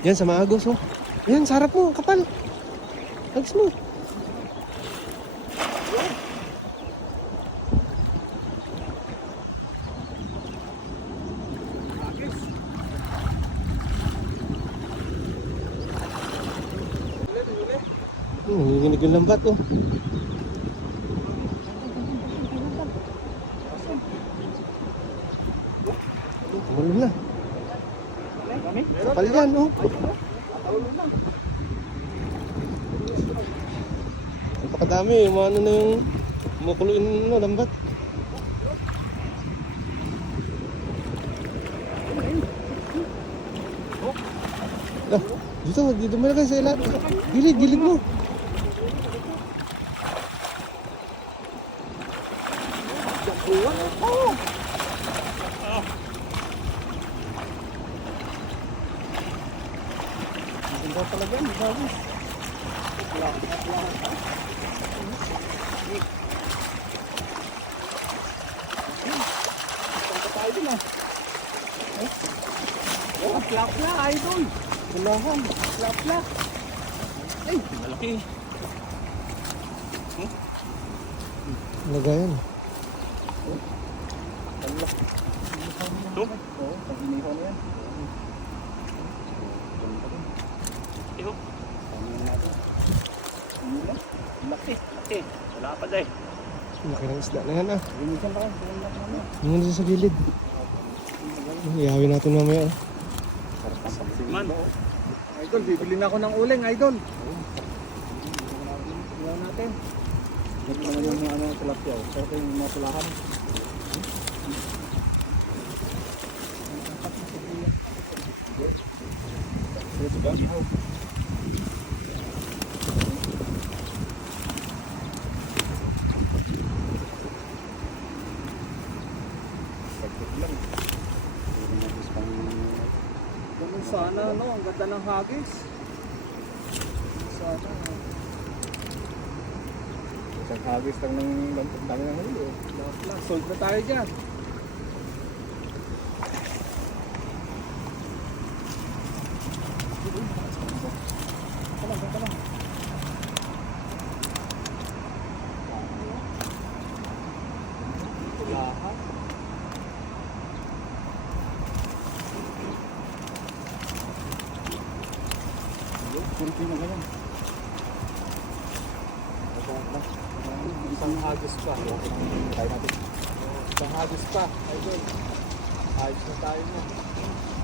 Yan sa maagos oh. Yan, sarap mo, kapal. Agos mo. Nanginginig yung lambat oh. Tumulo na. Kapal yan oh. Napakadami, yung mga ano na yung kumukuloyin na lambat. Ah, dito mo na kayo sa ilan. Gilid mo. Ganda talaga yan, bago. Tayo din ah. Plak-plak, idol. Kulahan, plak-plak. Ay, malaki. Lagayan. Ito? Oo, pag-inihaw na yan. Ito? Pangin natin. Laki. Wala pa dahil. Laki ng isda na yan ah. Ginisan pa. Yung sa gilid. Ihawin natin mamaya ah. Man. Idol, bibili na ako ng uling, idol. Tingnan natin. Ito naman yung mga tilapia. Ito yung mga tulahan. Ito ba? Ganun sana, no? Ang ganda ng hagis. Sana. Isang hagis lang ng dami ng huli. Sold na tayo dyan. Lahat. Kunti na ganyan. Isang hagis pa. Tayo natin. Isang hagis pa. Idol. Ayos na tayo na.